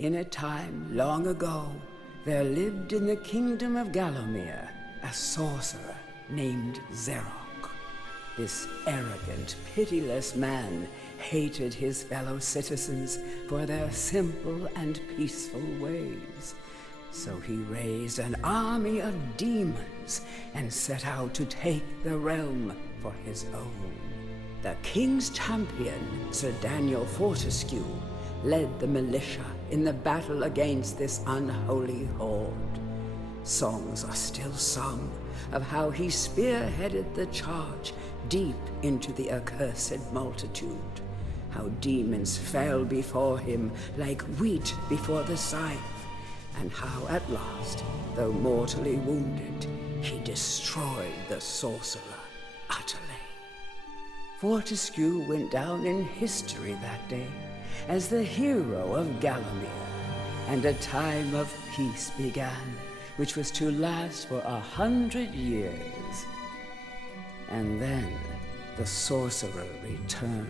In a time long ago, there lived in the kingdom of Gallowmere a sorcerer named Xerok. This arrogant, pitiless man hated his fellow citizens for their simple and peaceful ways. So he raised an army of demons and set out to take the realm for his own. The king's champion, Sir Daniel Fortescue, led the militia in the battle against this unholy horde. Songs are still sung of how he spearheaded the charge deep into the accursed multitude, how demons fell before him like wheat before the scythe, and how at last, though mortally wounded, he destroyed the sorcerer utterly. Fortescue went down in history that day as the hero of Gallowmere, and a time of peace began, which was to last for 100 years. And then the sorcerer returned.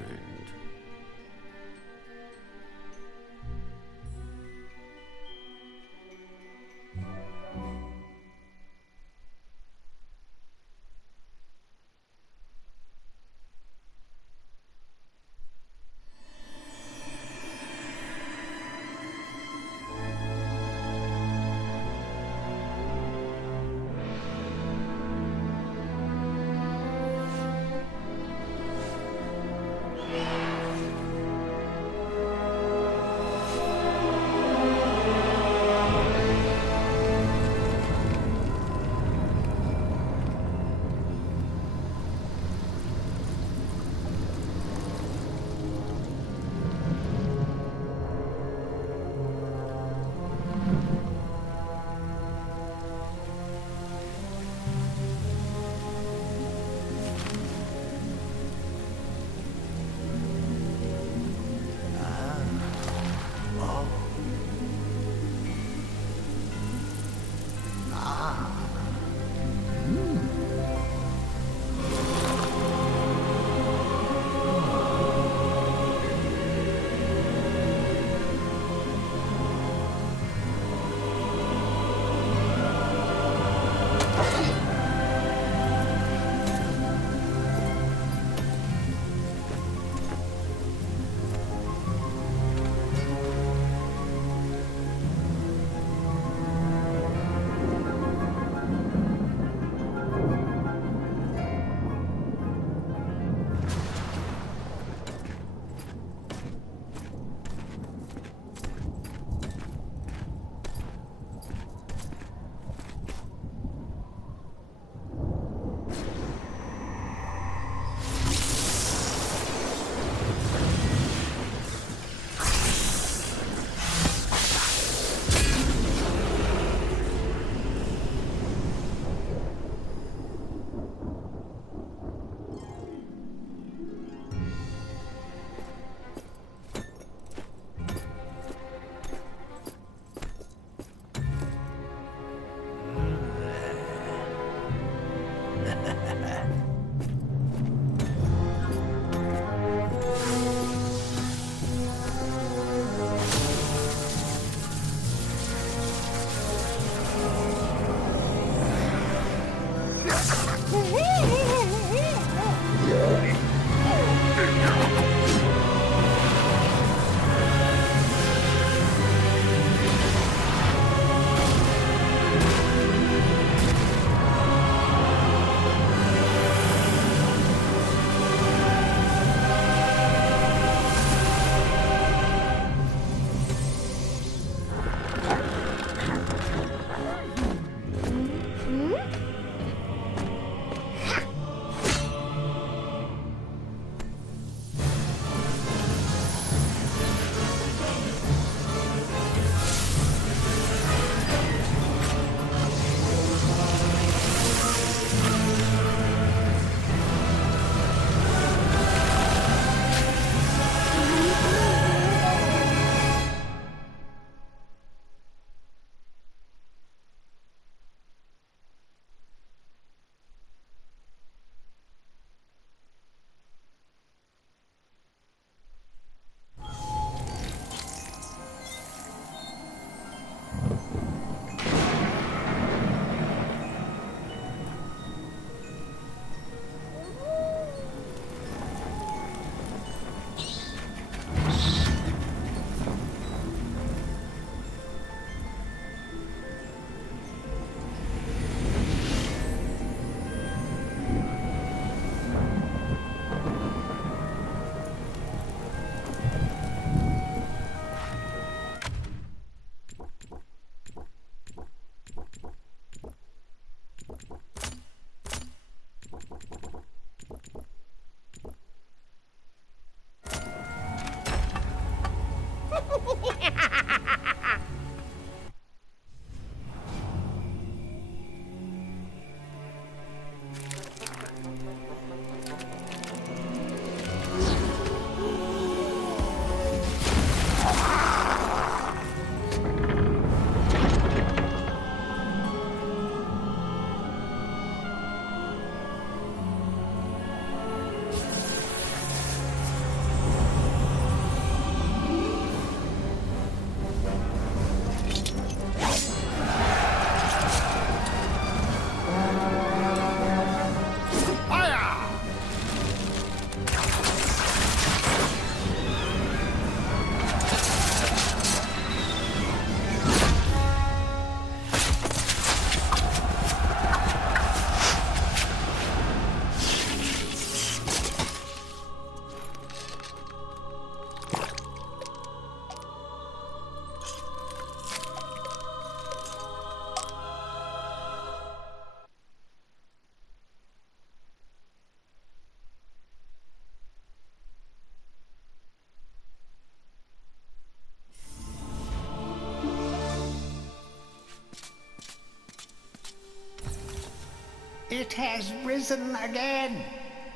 It has risen again.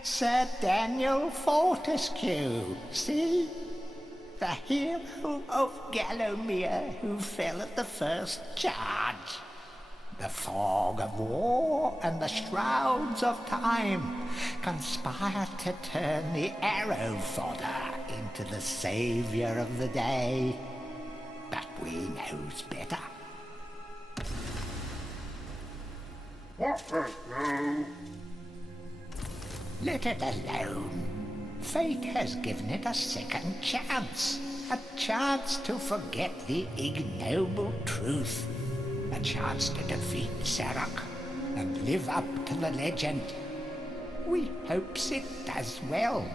Sir Daniel Fortescue, see? The hero of Gallowmere who fell at the first charge. The fog of war and the shrouds of time conspire to turn the arrow fodder into the saviour of the day. But we knows better. Let it alone. Fate has given it a second chance. A chance to forget the ignoble truth. A chance to defeat Zarok and live up to the legend. We hopes it does well.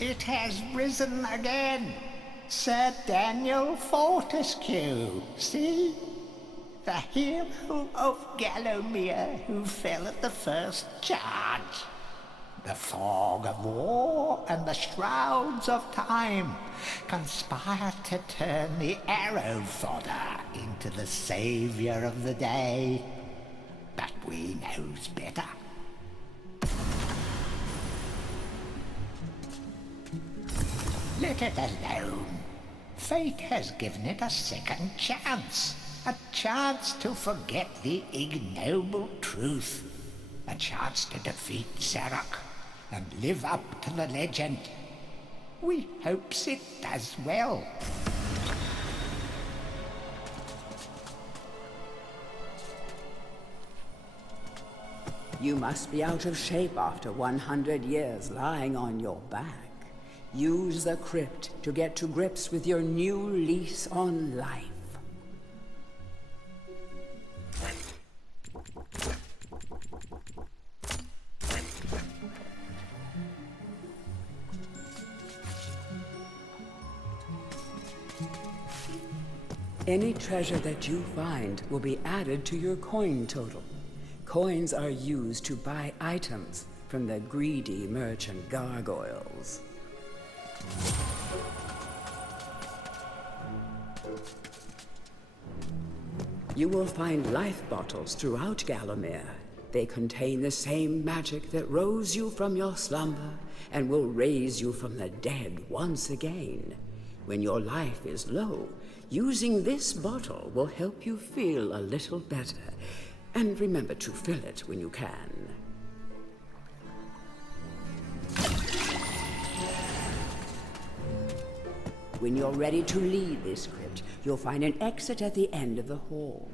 It has risen again. Sir Daniel Fortescue, see? The hero of Gallowmere who fell at the first charge. The fog of war and the shrouds of time conspire to turn the arrow fodder into the saviour of the day. But we knows better. Let it alone. Fate has given it a second chance. A chance to forget the ignoble truth. A chance to defeat Zarok and live up to the legend. We hopes it does well. You must be out of shape after 100 years lying on your back. Use the crypt to get to grips with your new lease on life. Any treasure that you find will be added to your coin total. Coins are used to buy items from the greedy merchant gargoyles. You will find life bottles throughout Gallowmere. They contain the same magic that rose you from your slumber and will raise you from the dead once again. When your life is low, using this bottle will help you feel a little better. And remember to fill it when you can. When you're ready to leave this crypt, you'll find an exit at the end of the hall.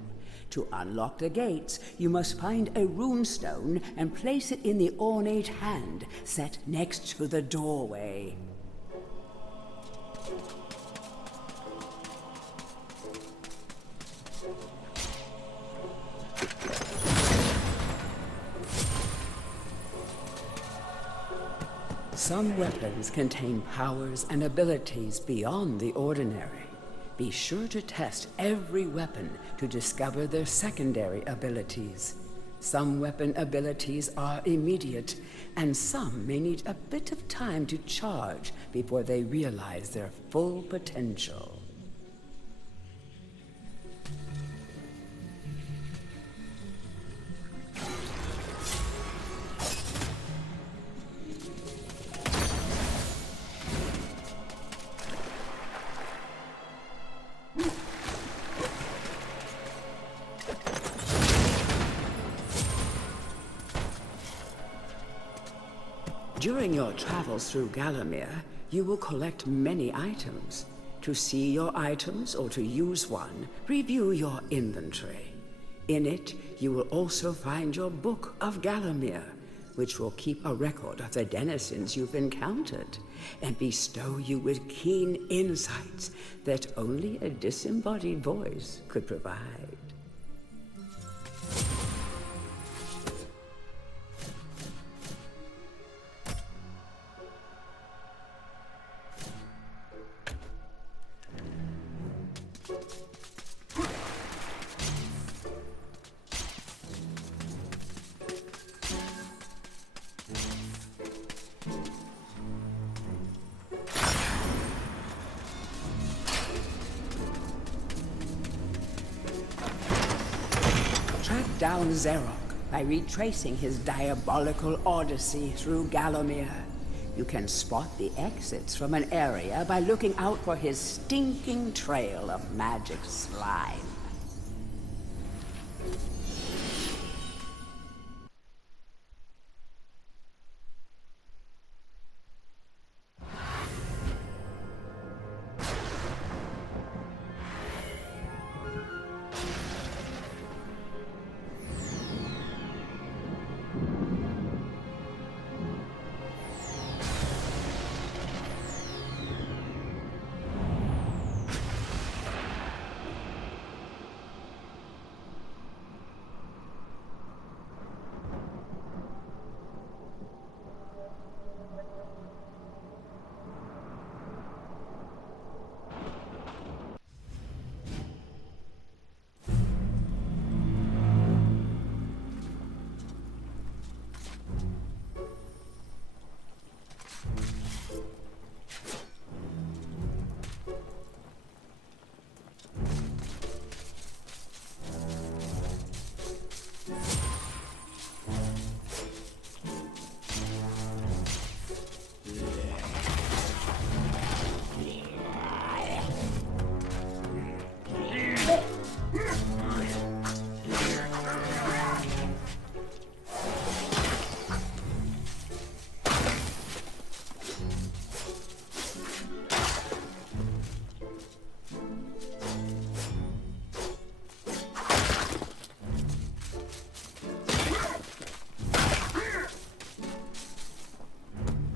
To unlock the gates, you must find a runestone and place it in the ornate hand set next to the doorway. Some weapons contain powers and abilities beyond the ordinary. Be sure to test every weapon to discover their secondary abilities. Some weapon abilities are immediate, and some may need a bit of time to charge before they realize their full potential. During your travels through Gallowmere, you will collect many items. To see your items or to use one, review your inventory. In it, you will also find your Book of Gallowmere, which will keep a record of the denizens you've encountered and bestow you with keen insights that only a disembodied voice could provide. Track down Xerox by retracing his diabolical odyssey through Gallowmere. You can spot the exits from an area by looking out for his stinking trail of magic slime.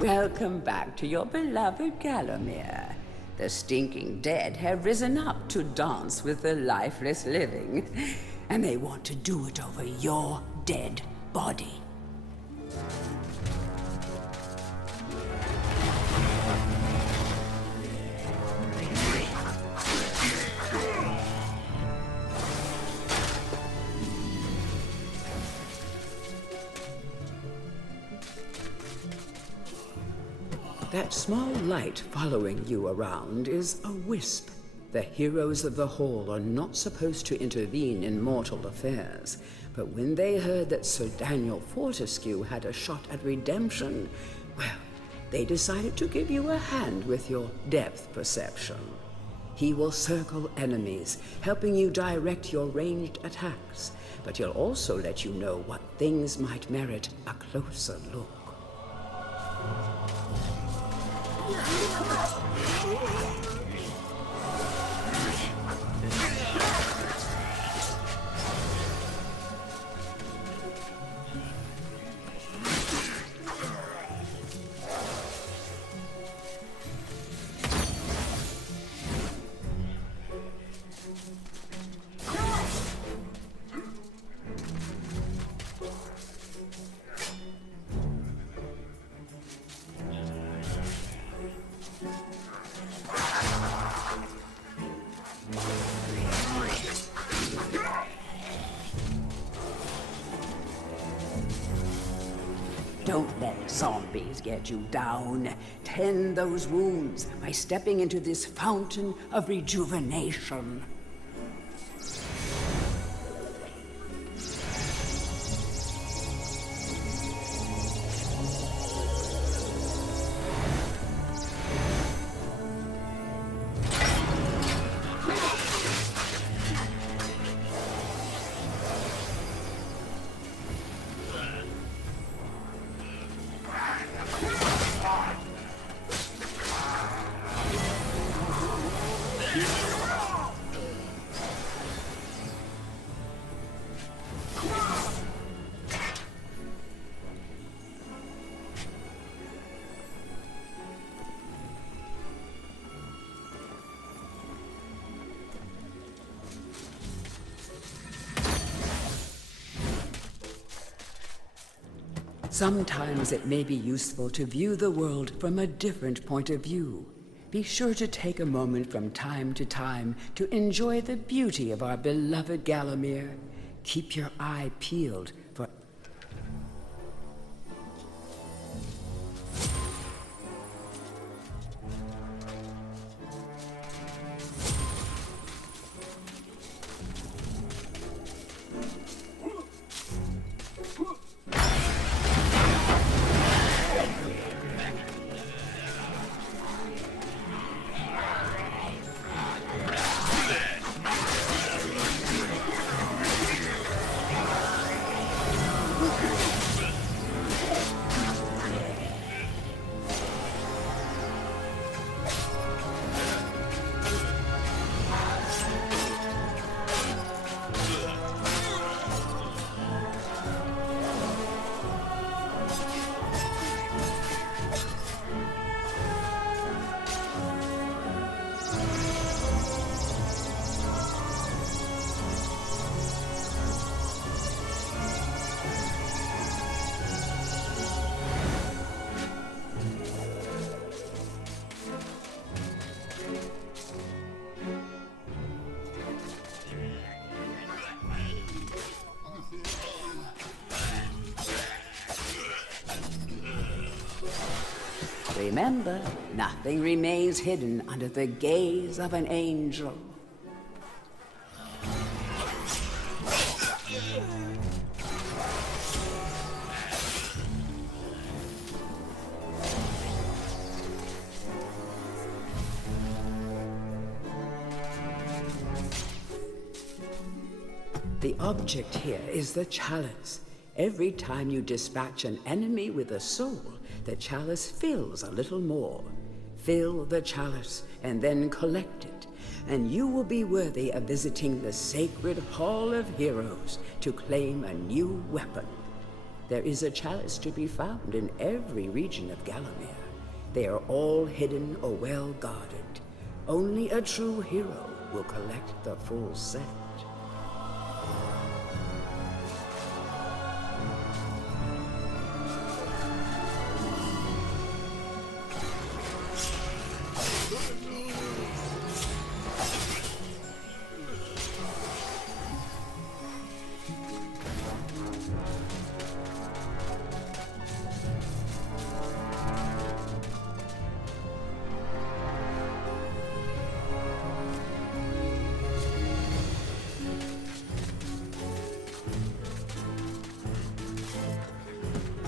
Welcome back to your beloved Gallowmere. The stinking dead have risen up to dance with the lifeless living, and they want to do it over your dead body. That small light following you around is a wisp. The heroes of the Hall are not supposed to intervene in mortal affairs, but when they heard that Sir Daniel Fortescue had a shot at redemption, well, they decided to give you a hand with your depth perception. He will circle enemies, helping you direct your ranged attacks, but he'll also let you know what things might merit a closer look. Don't let zombies get you down. Tend those wounds by stepping into this fountain of rejuvenation. Sometimes it may be useful to view the world from a different point of view. Be sure to take a moment from time to time to enjoy the beauty of our beloved Gallowmere. Keep your eye peeled for... Remember, nothing remains hidden under the gaze of an angel. The object here is the chalice. Every time you dispatch an enemy with a soul, the chalice fills a little more. Fill the chalice and then collect it, and you will be worthy of visiting the sacred Hall of Heroes to claim a new weapon. There is a chalice to be found in every region of Gallowmere. They are all hidden or well guarded. Only a true hero will collect the full set.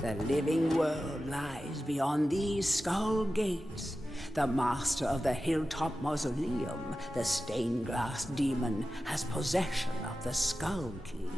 The living world lies beyond these skull gates. The master of the hilltop mausoleum, the stained glass demon, has possession of the skull key.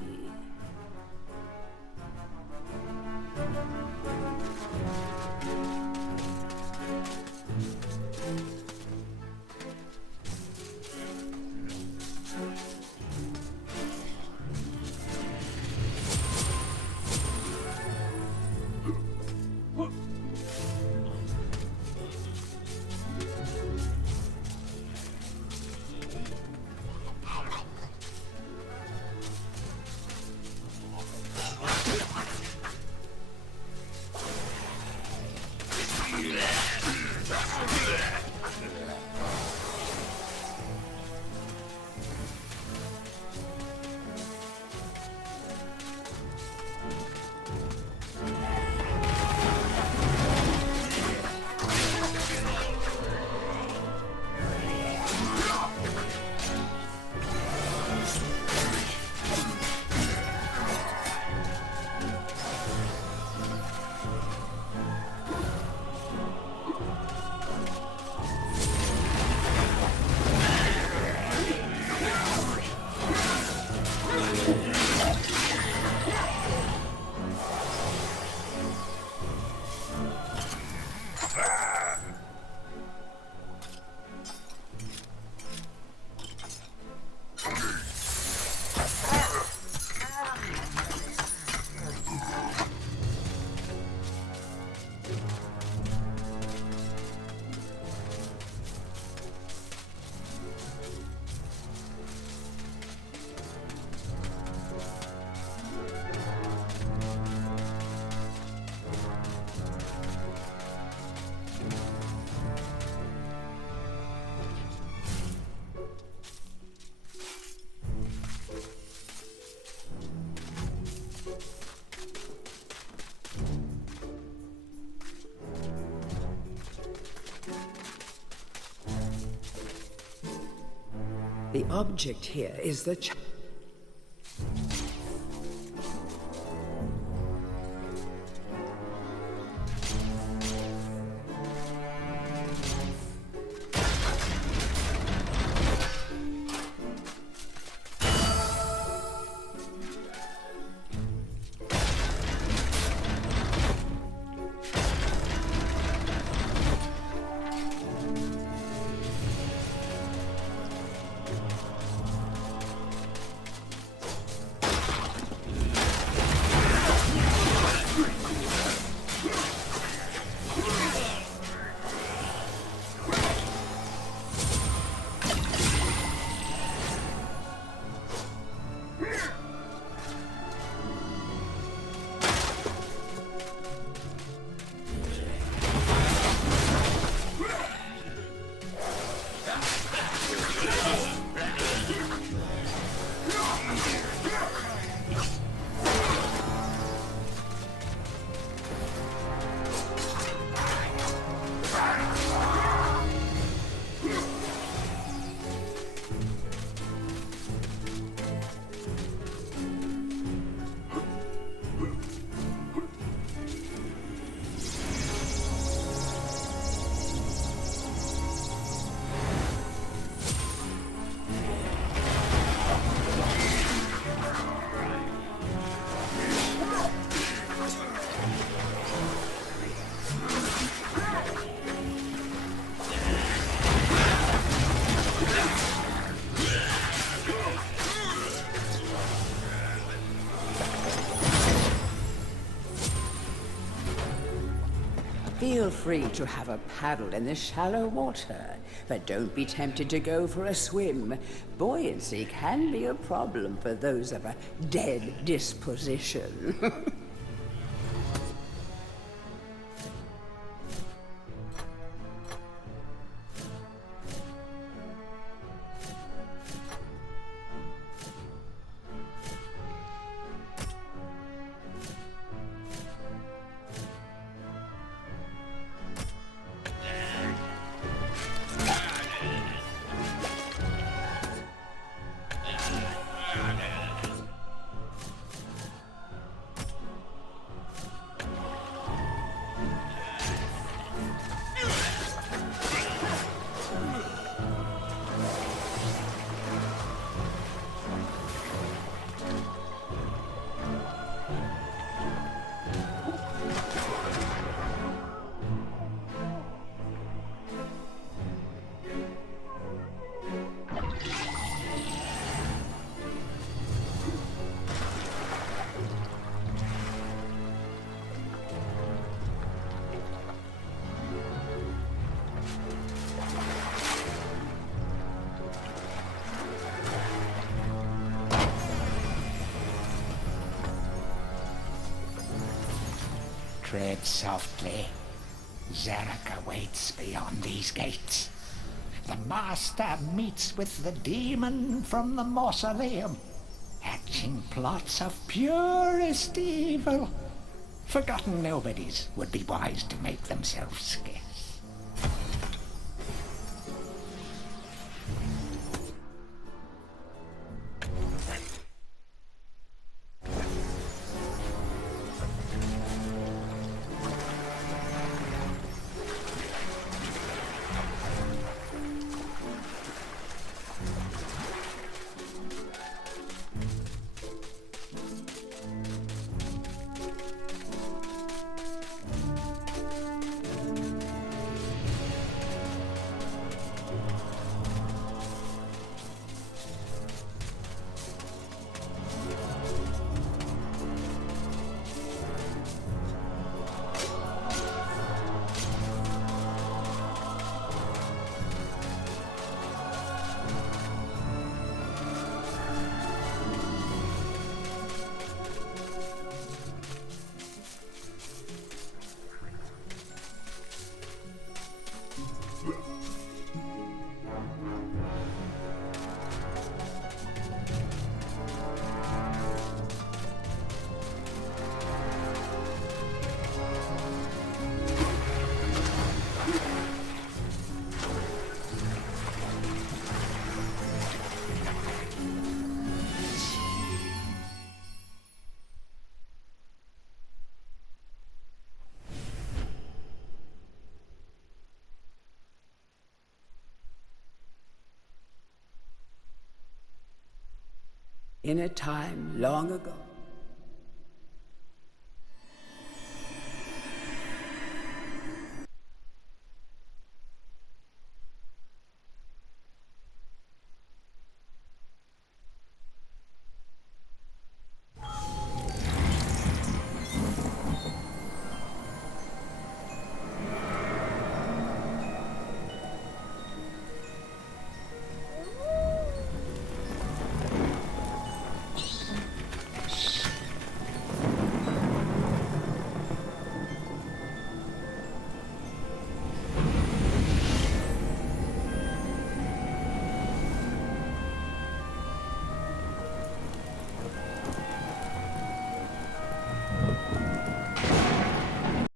The object here is the Feel free to have a paddle in the shallow water, but don't be tempted to go for a swim. Buoyancy can be a problem for those of a dead disposition. Tread softly. Zarek awaits beyond these gates. The Master meets with the demon from the mausoleum, hatching plots of purest evil. Forgotten nobodies would be wise to make themselves scarce. In a time long ago,